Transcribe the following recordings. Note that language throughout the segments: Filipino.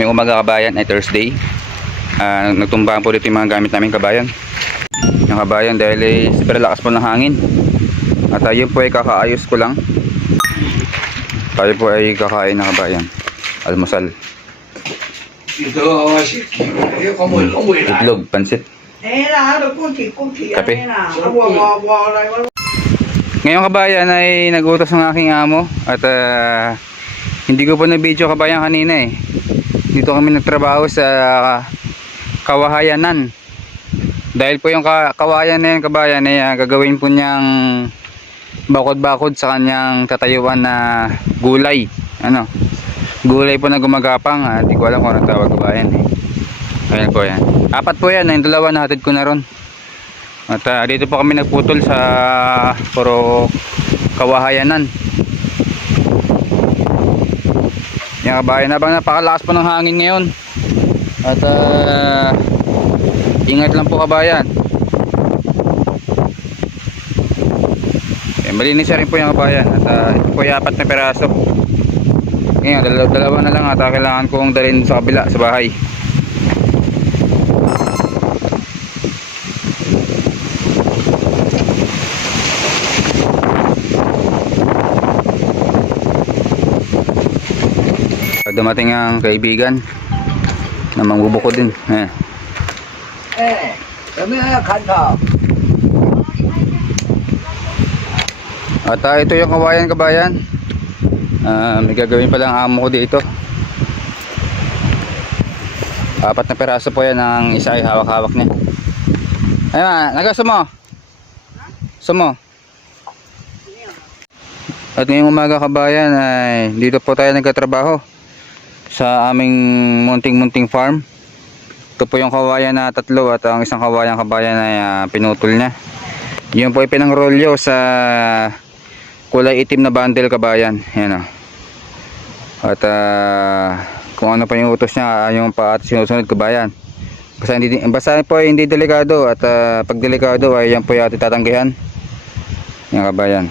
Ngayong umaga kabayan ay Thursday. Nagtumbahan po dito yung mga gamit namin kabayan. Yung kabayan dahil super lakas po ng hangin. At yun po ay kakaayos ko lang. Tayo po ay kakain na kabayan. Almusal. Itlog, pansit. Kape. Ngayong kabayan ay nagutos ng aking amo. At hindi ko po na-video kabayan kanina eh. Dito kami nagtrabaho sa Kawahayanan. Dahil po yung kawayan na yun kabayan ay gagawin po niyang bakod-bakod sa kanyang tatayuan na gulay. Gulay po na gumagapang. Hindi ko alam kung anong tawag kabayan eh. Ayan po yan. 4 po yan. Yung 2 nahatid ko na ron. At dito po kami nagputol sa puro Kawahayanan. Yan kabayan, habang napakalakas po ng hangin ngayon. At ingat lang po kabayan. Malinis rin po yung kabayan. At ito po yung 4 na peraso. Ngayon, dalawa na lang at kailangan kong dalhin sa kabila, sa bahay. Dumating ang kaibigan na mangbubukod din. At ito yung kabayan. May gagawin pa lang amo ko dito. 4 na peraso po yan. Ang isa ay hawak-hawak niya. Ayun, nagasumo. Sumo. At ngayong umaga kabayan ay dito po tayo nagkatrabaho sa aming munting farm. Ito po yung kawayan na 3 at ang isang kawayan kabayan ay pinutol niya. Yun po ay pinangrolyo sa kulay itim na bundle kabayan. Yan o. At kung ano pa yung utos niya yung pa at sinusunod kabayan. Basta po ay hindi delikado. At pag delikado ay yan po yung ating tatanggihan. Yan kabayan.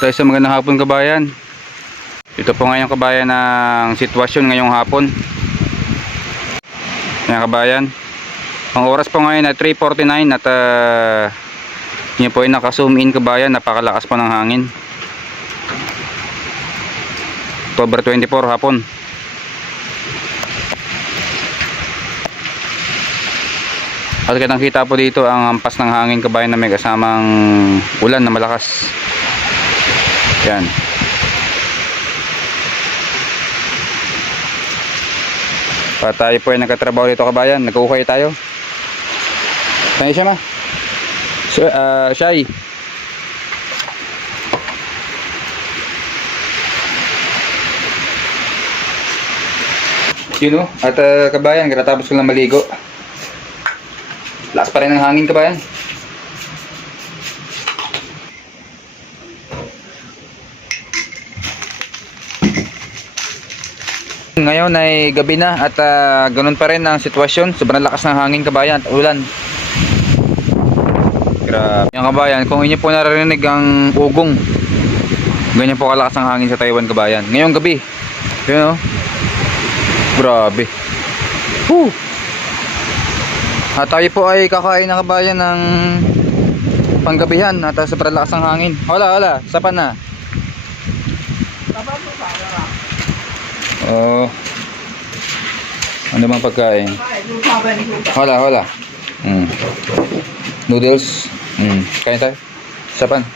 Tayo sa magandang hapon kabayan. Ito po ngayon kabayan ng sitwasyon ngayong hapon. Yan kabayan. Ang oras po ngayon ay 3:49 at yun po ay naka-zoom in kabayan. Napakalakas po ng hangin. October 24 hapon. At kitang kita po dito ang ampas ng hangin kabayan na may kasamang ulan na malakas. Yan. Pa tayo po ay nagkatrabaho dito kabayan. Nagkukuhay tayo. Tayo siya ma. Shy. Yun o. At kabayan, katatapos ko lang maligo. Lakas pa rin ang hangin kabayan. Ngayon ay gabi na at ganun pa rin ang sitwasyon. Sobrang lakas ng hangin kabayan at ulan. Grabe. Yung kabayan, kung inyo po naririnig ang ugong, ganyan po kalakas ang hangin sa Taiwan kabayan. Ngayong gabi. Yun o. Grabe. Woo! At tayo po ay kakain na kabayan ng panggabihan at sobrang lakas ng hangin. Hala, sapan na. Ano bang pagkain? Hola. Noodles. Kain tayo. Sapan.